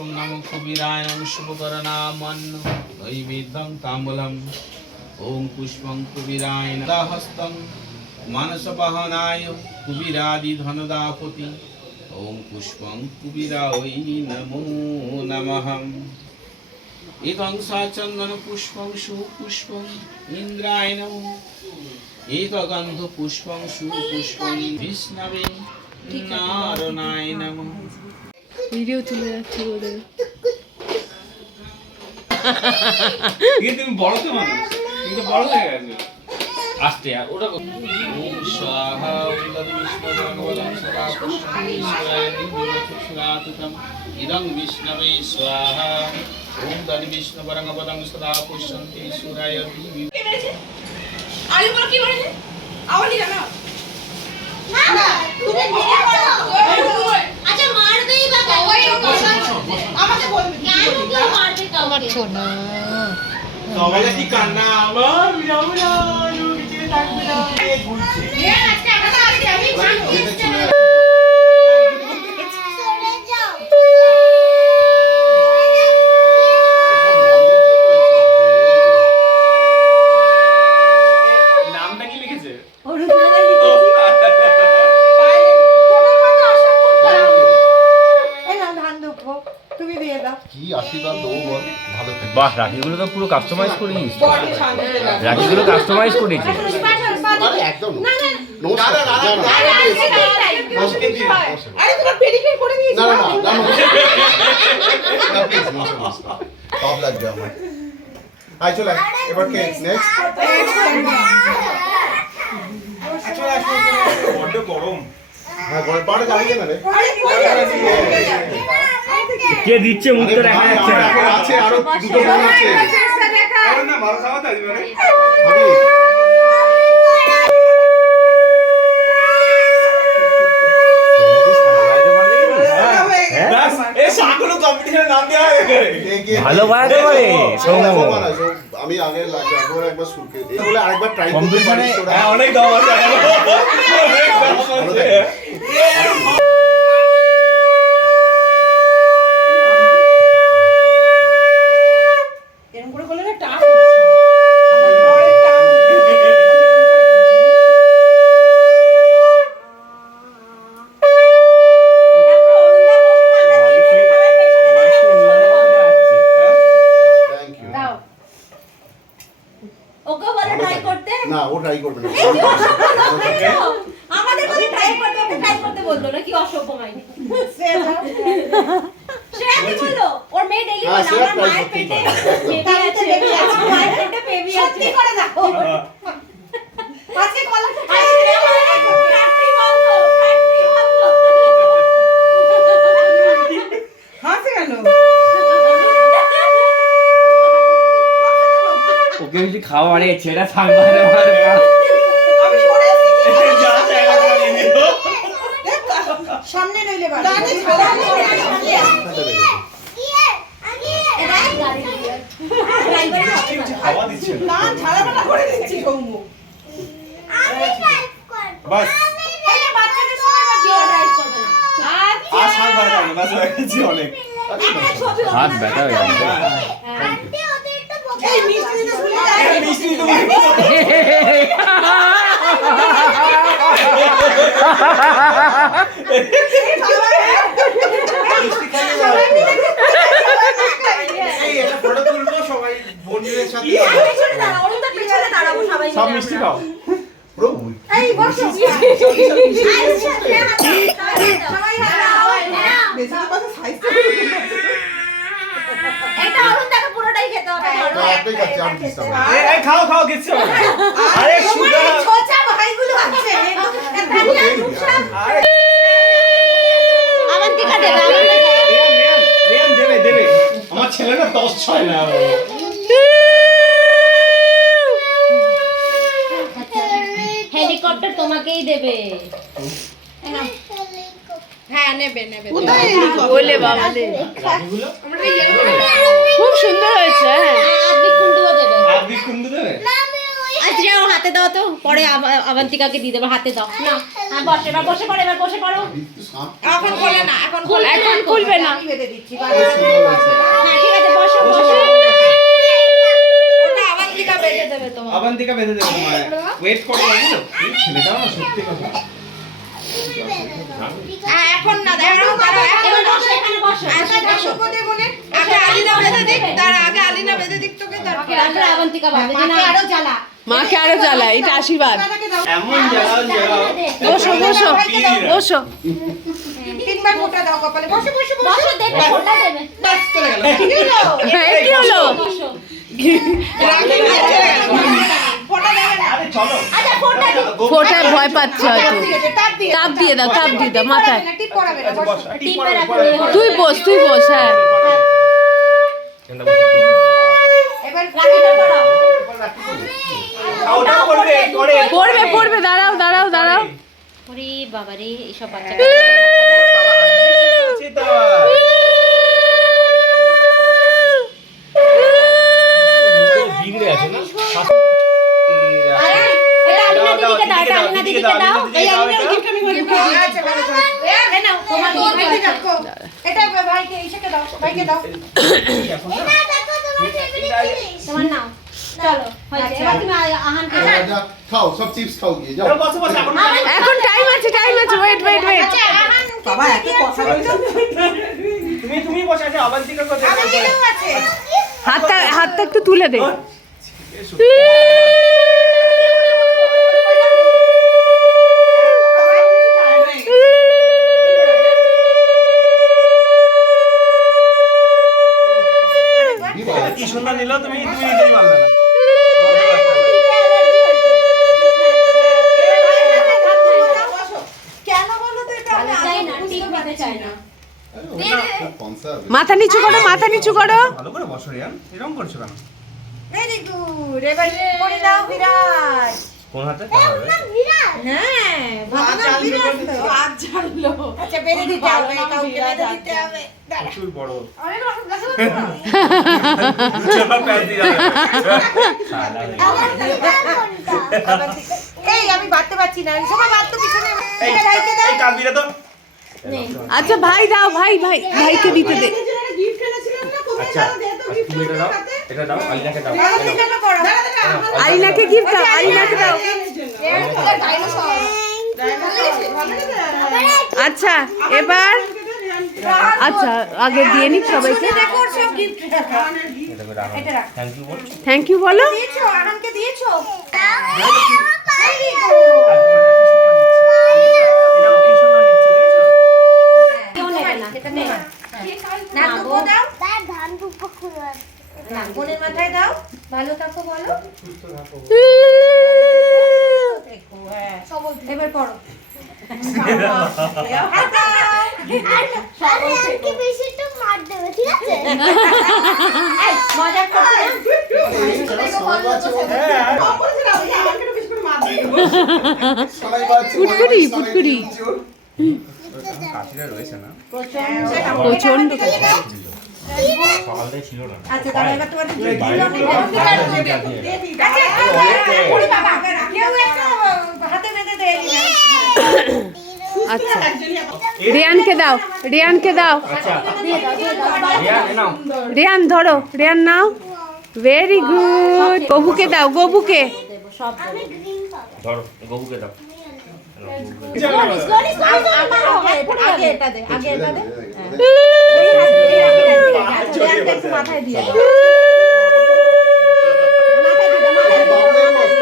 पुष्पं नमो कुबेराय नमः शुभकरणामन्न नैवेद्यं ताम्बूलम् ओम पुष्पं कुबेराय नमः हस्तं मानसवाहनाय कुबेरादि धनदापति ओम पुष्पं कुबेराय नमो नमः एकं साचन्दन पुष्पं सुपुष्पं इंद्राय नमः एकगंध पुष्पं सुपुष्पं विष्णवे नारायणाय नमः ভিডিও তুলে যাচ্ছি ওদের তুমি বড় তো মানুষ তুমি তো বড় হয়ে গেছো আস্তে আর ওটা ওম স্বাহা ওম তদ্ বিষ্ণু ভগবান সদা পুষ্পীশ্বরায় নির্বিঘ্নচক্ষুরাতুতম ইদং বিষ্ণবে স্বাহা ওম তদ্ বিষ্ণু ভগবান সদা পুষ্পন্তি ঈশ্বরায় আরে বল কি বলেছে আওয়াজ দিলা না না তুমি আচ্ছা মারবেই বা আমাকে বলবি কেন কেউ মারবে আমার ছোনা সবাই কি কান্না আমার বিরামরা কিছু থাকবে না এই বলছে এ আজকে আমি ভাঙছি সরে যাও নামটা কি লিখেছে কি আশীর্বাদ দেবো বল ভালো থাকবি। বাহ, রাখিগুলো তো পুরো কাস্টমাইজ করে নিস। রাখিগুলো কাস্টমাইজ করে নিয়েছে। আরে একদম নমস্কার না, না, না, না, আরে তোমার পেডিকিউর করে দিয়েছি না, না, না, না, না, please, নমস্কার। সব লাগবে আমার। আয় চলে আয়, এবার কে নেক্সট বড্ড গরম হ্যাঁ গড় পাড়ে দাঁড়িয়ে না রে কে দিচ্ছে মুখ তো দেখা যাচ্ছে না। আছে আরো দুটো বোন আছে না মার খাওয়া তাই মানে ভাবি বাস এই সাগুলো কম্পিটিশনের নাম দেওয়া হয়ে গেছে ভালো বানাতে পারে সৌম্য। আমি আগে একবার একবার শুনতে এই বলে আরেকবার ট্রাই করতে কম্পিটিশনে পারিস তোরা হ্যাঁ অনেক দাম আছে অনেক দাম আছে এরকম করে বলে না টাক থ্যাংক ইউ ওকে বলে ট্রাই করতে না ও ট্রাই করবে না আমাদের বলে ট্রাই করতে ওকে ট্রাই করতে বললো নাকি অসভ্য মাইনে সে কি বললো ওর মেয়ে ডেলি হ্যাঁ, বলে সে আমার try মায়ের করতেই পেটে পারে, বেবি আছে আমার মায়ের পেটে বেবি আছে সত্যি করে দেখো আজকে কলাটা ফ্যাক্টরি বললো হাসি কেন ওকে কিছু খাওয়া মানে ছেড়া থাকবে না। আমি সরে আসছি যা জায়গা করে নিও সামনে নইলে বাড়ি গানে ঝাড়া খাওয়া দিচ্ছে না ঝাড়াবাড়া করে দিচ্ছি গৌমু বাস এই যে বাচ্চাদের সময় বা জিও ড্রাইভ করবে না আর সার বাড়া না বাস হয়ে গেছে অনেক হাত ব্যথা হয়ে যাবে। এই মিষ্টি দিতে ভুলে যায় এই মিষ্টি তো এই এটা ফটো তুলবো সবাই বন্ধুদের সাথে পেছনে দাঁড়াও ওর পেছনে দাঁড়াবো সবাই সব মিষ্টি খাও প্রভু এই বসো সবাই বেশি কথা সাইজ এটা অরুণ দাকে পুরোটাই খেতে হবে না আপনি কাছে আমি দিতাম এই খাও খাও কিছু আরে সুগার ছোচা ভাইগুলো আছে আরে আমার টিকা দেবে রেয়ান দেবে দেবে আমার ছেলে না 10 ছয় না হেলিকপ্টার তোমাকেই দেবে হ্যাঁ নেবে নেবে বলে বাবা রে খুব সুন্দর হয়েছে। হ্যাঁ আপনি কুন্ডুও দেবে আপনি কুন্ডু দেবে আচ্ছা যাও হাতে দাও তো, পরে আবান্তিকাকে দিয়ে দেবো, হাতে দাও না। হ্যাঁ বসে, এবার বসে পড়ো, এবার বসে পড়ো। এখন খোলে না, এখন খুলবে না। খুব সুন্দর হয়েছে। হ্যাঁ ঠিক আছে, বসো বসো। ওটা আবান্তিকা বেঁধে দেবে তোমার। আবান্তিকা বেঁধে দেবে তোমার। ওয়েট করো বুঝলো? এই ছেলেটা না সত্যি কথা। এখন না, দাঁড়াও দাঁড়াও, এবার বসো, এখানে বসো। বসো কোদে বলে আগে আলিনা বেঁধে দিক, তার আগে আলিনা বেঁধে দিক তোকে, তারপর আবান্তিকা বাঁধে। মাকে আরো জ্বালা, মাকে আরো জ্বালা, এটা আশীর্বাদ। এমন জ্বালাও জ্বালাও। বসো বসো বসো। তিনবার ফোঁটা দাও কপালে। বসো বসো বসো, দেবে ফোঁটা দেবে। বাস চলে গেল। কি হলো? বসো। রাখি নিয়ে চলে গেল। ফোঁটা দেবে না। আরে চলো। আচ্ছা ফোঁটা দিই। ফোটায় ভয় পাচ্ছে হয়তো। তাপ দিয়ে তাপ দিয়ে দাও, তাপ দিয়ে দাও মাথায়। টিপ পড়াবে না, বসো। টিপে রাখো। তুই বস, হ্যাঁ। এবার রাখিটা পড়াও। ওটা করবে করে। পড়বে পড়বে, দাঁড়াও দাঁড়াও দাঁড়াও। ওরে বাবা রে, এইসব বাচ্চা বিগড়ে আছে না? এটা আলিনা দিদিকে দাও, এটা আলিনা দিদিকে দাও। এই আলিনার গিফট আমি ঘরে দিয়ে দিই। আচ্ছা ভালো করে। এই নাও তোমার গিফট রাখো। এটা ভাইকে ইসকে দাও, ভাইকে দাও। তোমার নাও। চলো হয়েছে, এবার তুমি আহানকে দাও। রাজা খাও, সব চিপস খাও গিয়ে যাও। বসো বসো এখন। এখন টাইম আছে, ওয়েট আচ্ছা আহান বাবা এত কথা বলছো। তুমি বসে আছে আবান্তিকা কথা বলছো। আমিও আছে। হাতটা একটু তুলে দে। কি সুন্দর নিল, তুমি নিজেই পারলে না। কেন বলো তো এটা আমি চাই না, ঠিক নিতে চাই না। খুব কনসার্ভ। মাথা নিচু করো, মাথা নিচু করো। ভালো করে বসো রিয়ান, এরকম করছো কেন? ভেরি গুড, এবার করে দাও বিরাট। কোন হাতে? হ্যাঁ ভালো বিরাট তো আজ জানলো। আচ্ছা বেঁধে দিতে হবে, কাউকে বেঁধে দিতে হবে। প্রচুর বড়। আরে বাবা চেপার প্যাড দিয়ে যাবে। এই আমি বাঁধতে পারছি না, সবাই বাঁধতো পিছনে। এটা ভাইকে দাও। এই কাজ দিলে তো। আচ্ছা ভাই দাও, ভাইকে দিতে দে। গিফট এনেছিলাম না, কোথায় আচ্ছা দাও, দে তো তুমি গিফট এটা দাও, এটা দাও, আলিনাকে দাও। এটা পড়ো। আইনাকে গিফট দাও, আইনাকে দাও। আচ্ছা এবার, আচ্ছা আগে দিয়ে নিক সবাইকে। থ্যাংক ইউ বল। থ্যাংক ইউ বলো। দিয়েছো আহানকে দিয়েছো। এটা কি সুন্দর নিচ্ছে দেখেছো? না তো দাও। না বোনের মাথায় দাও। ভালো থাকো বলো। দেখো হ্যাঁ এবার পড়ো। মজা করতে সবাই বাচ্চা পুটকুড়ি। কাশিটা রয়েছে না? প্রচন্ড সকাল থেকে ছিল না। আচ্ছা দাঁড়া, এবার তোমার হাতে বেঁধে দে। আচ্ছা রিয়ানকে দাও, রিয়ানকে দাও। আচ্ছা রিয়ান এ নাও। রিয়ান ধরো, রিয়ান নাও। Very good. গবুকে দাও, গবুকে। ধরো গবুকে দাও। আগে এটা দে, আগে এটা দে। মাথায় দিয়ে দাও।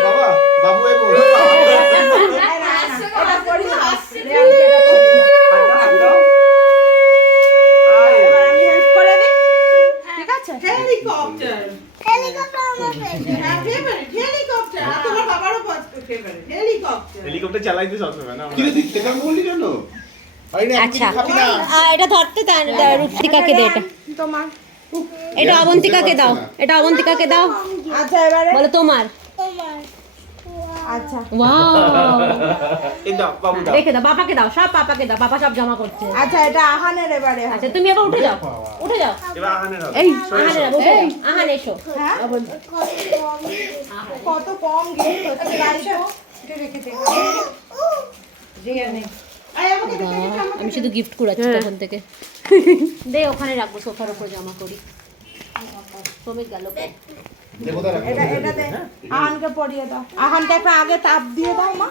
বাবা, বাবু এ বল। এটা পড়ি না। এবার আমি হেল্প করে দিই। ঠিক আছে? হেলিকপ্টার তোমার বাবারও ফেভারিট হেলিকপ্টার। হেলিকপ্টার চালাইতে সবসময় না? কি রে তুই দেখা বললি কেন? আচ্ছা এটা ধরতে রুক্তিকাকে দে। এটা তোমার এটা অবন্তিকাকে দাও, এটা অবন্তিকাকে দাও। আচ্ছা এবারে বলো তোমার। আচ্ছা এই দাও বাবু দাও। রেখে দাও, বাবাকে দাও, সব পাপাকে দাও, বাবা সব জমা করছে। আচ্ছা এটা আহানের এবারে হবে। আচ্ছা তুমি এবার উঠে যাও, উঠে যাও। এবার আহানের হবে। এই আহানে যাও, উঠে যাও। আহান এসো। হ্যাঁ? কত কম গিফট হচ্ছে গাইছো। আমি শুধু গিফট কুড়াচ্ছি তখন থেকে। দে ওখানে রাখবো, সোফার উপর জমা করি। শ্রমিক গেল। এটা এটা দে আহানকে পরিয়ে দাও। আহানকে একটা আগে তাপ দিয়ে দাও মা।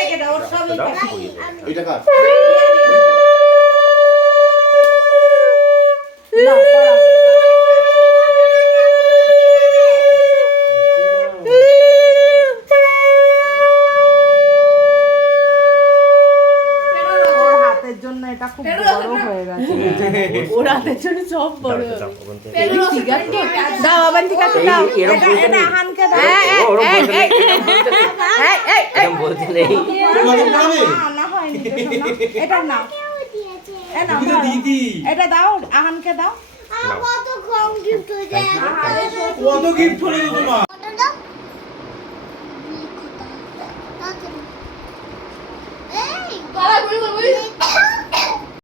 রেখে দাও, ওর সব দাও, পরিয়ে দাও। এইটা কার? দাও, পড়া। ওর হাতের জন্য এটা খুব বড় হয়ে গেছে। ওর হাতের জন্য সব বড়। দাও, ওখান থেকে। দাও অবন্তিকা দাও। এটা এটা আহানকে দাও। এরকম বলতে নেই। না হয়নি তো শোনা। এটা নাও। এটা নাও। এটা দাও আহানকে দাও। কত কম গিফট হয়ে যায় কত গিফট হলো তোমার? এই